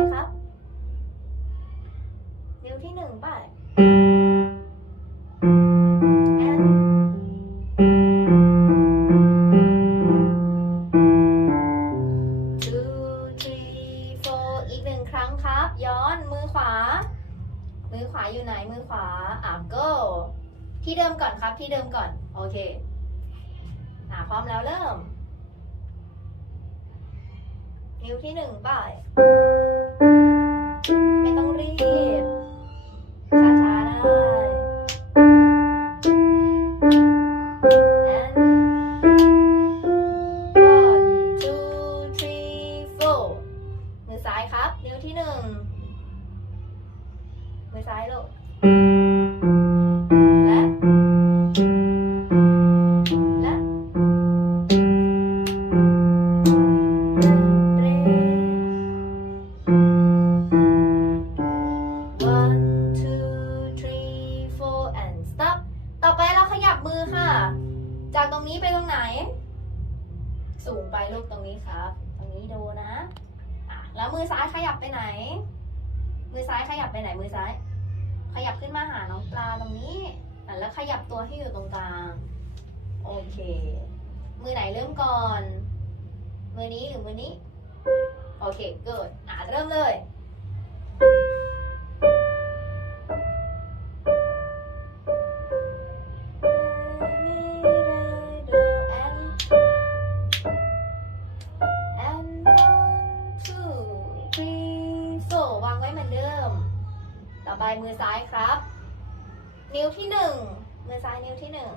นิ้วที่หนึ่งไป and two three four อีกหนึ่งครั้งครับ ย้อนมือขวา มือขวาอยู่ไหน มือขวา อะ go ที่เดิมก่อนครับ ที่เดิมก่อน โอเค อะ พร้อมแล้วเริ่ม นิ้วที่หนึ่งไปไนิ้วที่หนึ่งมือซ้ายลูกและและเร one two three four and stop ต่อไปเราขยับมือค่ะ จากตรงนี้ไปตรงไหน สูงไปลูกตรงนี้ครับ ตรงนี้ดูนะ มือซ้ายขยับไปไหน มือซ้ายขยับไปไหน มือซ้าย ขยับขึ้นมาหาน้องปลาตรงนี้ แล้วขยับตัวให้อยู่ตรงกลาง โอเค มือไหนเริ่มก่อน มือนี้หรือมือนี้ โอเค เกิดอะเริ่มเลย ต่อไปมือซ้ายครับ นิ้วที่หนึ่งมือซ้ายนิ้วที่หนึ่ง